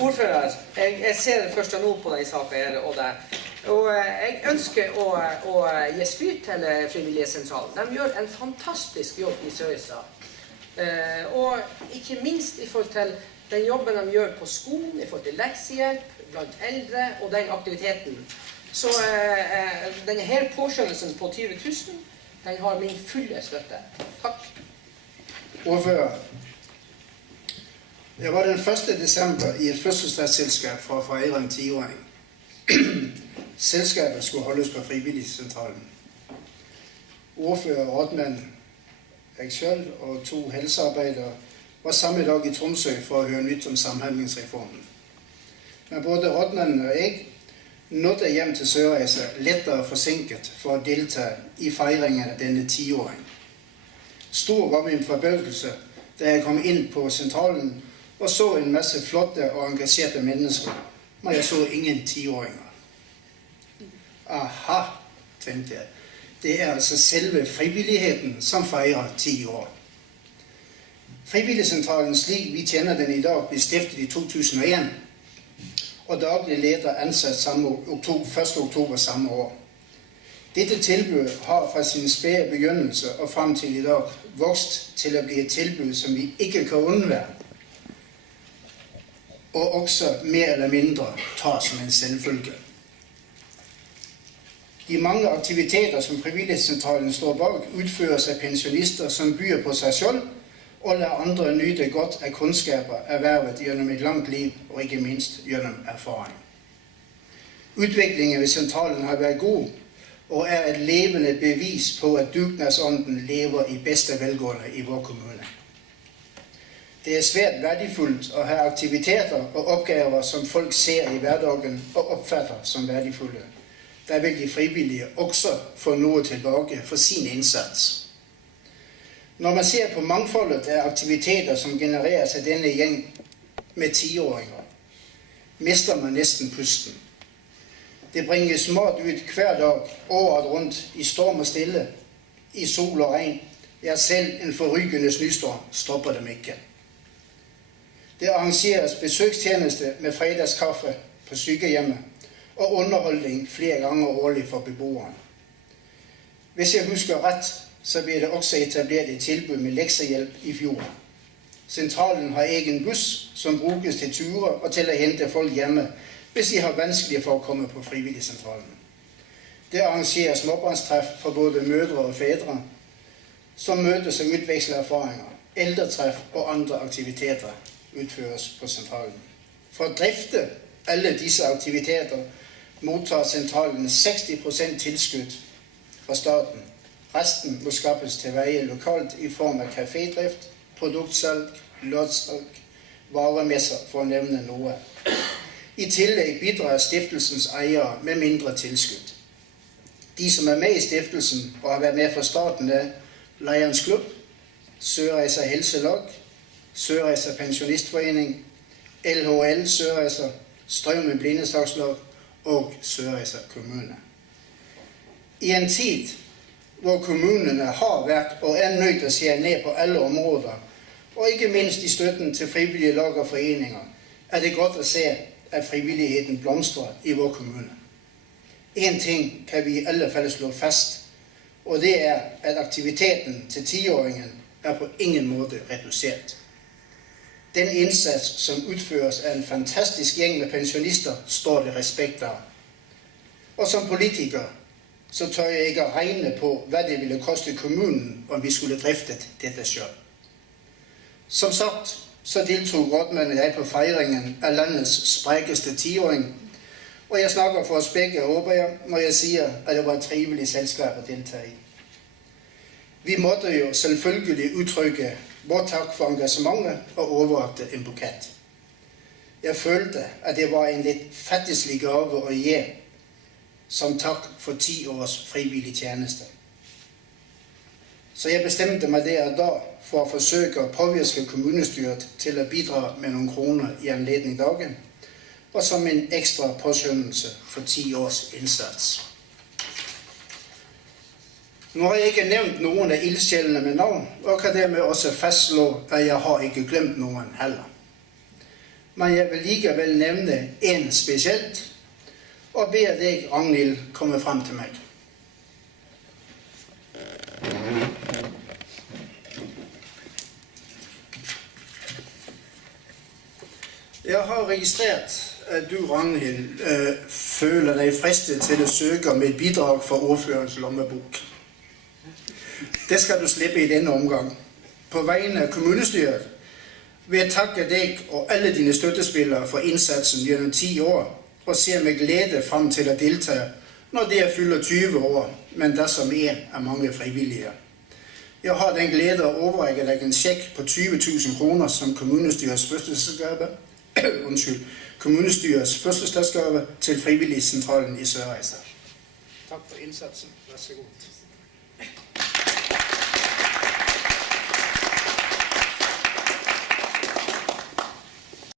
Ordfører, jeg ser først nå på denne saken her, og jeg ønsker å gi skryt til Frivillighetssentralen. De gjør en fantastisk jobb i Sørøysa. Og ikke minst i forhold til den jobben de gjør på skolen, i forhold til leksehjelp blant eldre og den aktiviteten. Så denne her påskjønnelsen på 20 000, den har min fulle støtte. Takk. Ordfører, jeg var den 1. desember i et fødselsdagsselskab for å feire en 10-åring. Selskabet skulle holdes på Frivillighetssentralen. Ordfører, rådmand, jeg selv og 2 helsearbeidere var samme dag i Tromsø for å høre nytt om samhandlingsreformen. Men både rådmannen og jeg nådde hjem til Sørøysa lettere forsinket for å delta i feiringen av denne 10-åring. Stor var min forbauselse da jeg kom inn på sentralen og så en masse flotte og engasjerte mennesker, men jeg så ingen 10-åringer. Aha, tenkte jeg. Det er altså selve frivilligheten som feirer 10 år. Frivillighetssentralen slik vi kjenner den i dag ble stiftet i 2001, og daglig leder ansatt 1. oktober samme år. Dette tilbudet har fra sin spæde begynnelse og frem til i dag vokst til å bli et tilbud som vi ikke kan unnvære, og også mer eller mindre tar som en selvfølge. De mange aktiviteter som Frivillighetssentralen står bak, utføres av pensjonister som byr på seg selv, og lar andre nyte godt av kunnskaper ervervet gjennom et langt liv, og ikke minst gjennom erfaring. Utviklingen ved sentralen har vært god, og er et levende bevis på at dugnadsånden lever i beste velgående i vår kommune. Det er svært verdifullt å ha aktiviteter og oppgaver som folk ser i hverdagen og oppfatter som verdifulle. Der vil de frivillige også få noe tilbake for sin innsats. Når man ser på mangfoldet av aktiviteter som genereres av denne gjeng med 10-åringer, mister man nesten pusten. Det bringes mat ut hver dag, året rundt, i storm og stille, i sol og regn. Ja, selv en forrykende snøstorm stopper dem ikke. Det arrangeres besøkstjeneste med fredagskaffe på sykehjemmet, og underholdning flere ganger årlig for beboerne. Hvis jeg husker rett, så ble det også etablert et tilbud med leksehjelp i fjor. Sentralen har egen buss som brukes til turer og til å hente folk hjemme hvis de har vanskelig for å komme på Frivillighetssentralen. Det arrangeres småbarnstreff for både mødre og fedre, som møtes og utveksler erfaringer. Eldretreff og andre aktiviteter utføres på sentralen. For å drifte alle disse aktiviteter mottar sentralen 60% tilskudd fra staten. Resten må skaffes til veie lokalt i form av kafédrift, produktsalg, loddsalg, varemesser, for å nevne noe. I tillegg bidrar stiftelsens eiere med mindre tilskudd. De som er med i stiftelsen og har vært med fra starten er Leiernes Klubb, Sørøysa Helselag, Sørøysa Pensjonistforening, LHL Sørøysa, Straumen Blindesakslag og Sørøysa kommune. I en tid hvor kommunene har vært og er nødt til å se ned på alle områder, og ikke minst i støtten til frivillige lag og foreninger, er det godt å se at frivilligheten blomstrer i vår kommune. En ting kan vi i alle fall slå fast, og det er at aktiviteten til 10-åringen er på ingen måte redusert. Den innsats som utføres av en fantastisk gjeng med pensjonister, står det respekt av. Og som politiker så tør jeg ikke regne på hva det ville koste kommunen om vi skulle driftet dette selv. Som sagt, så deltog rådmannen og jeg på feiringen av landets sprekeste 10-åring, og jeg snakker for oss begge, håper jeg, når jeg sier at det var et trivelig selskap å delta i. Vi måtte jo selvfølgelig uttrykke vår takk for engasjementet og overrakte en bukett. Jeg følte at det var en litt fattigslig gave å gi som takk for 10 års frivillig tjeneste. Så jeg bestemte meg der og da for å forsøke å påvirke kommunestyret til å bidra med noen kroner i anledning dagen, og som en ekstra påskjønnelse for 10 års innsats. Nå har jeg ikke nevnt noen av ildsjelene med navn, og kan dermed også fastslå at jeg har ikke glemt noen heller. men jeg vil likevel nevne en spesielt, og ber deg, Ragnhild, komme frem til meg. Jeg har registrert at du, Ragnhild, føler deg fristet til å søke om et bidrag fra ordførerens lommebok. Det skal du slippe i denne omgang. På vegne av kommunestyret vil jeg takke deg og alle dine støttespillere for innsatsen gjennom 10 år, og ser med glede frem til å delta når dere fyller 20 år, men dersom en av mange frivillige. Jeg har den glede å overrekke deg en sjekk på 20 000 kroner som kommunestyrets fødselsdagsgave til Frivilligsentralen i Sørreisa. Takk for innsatsen. Vær så god.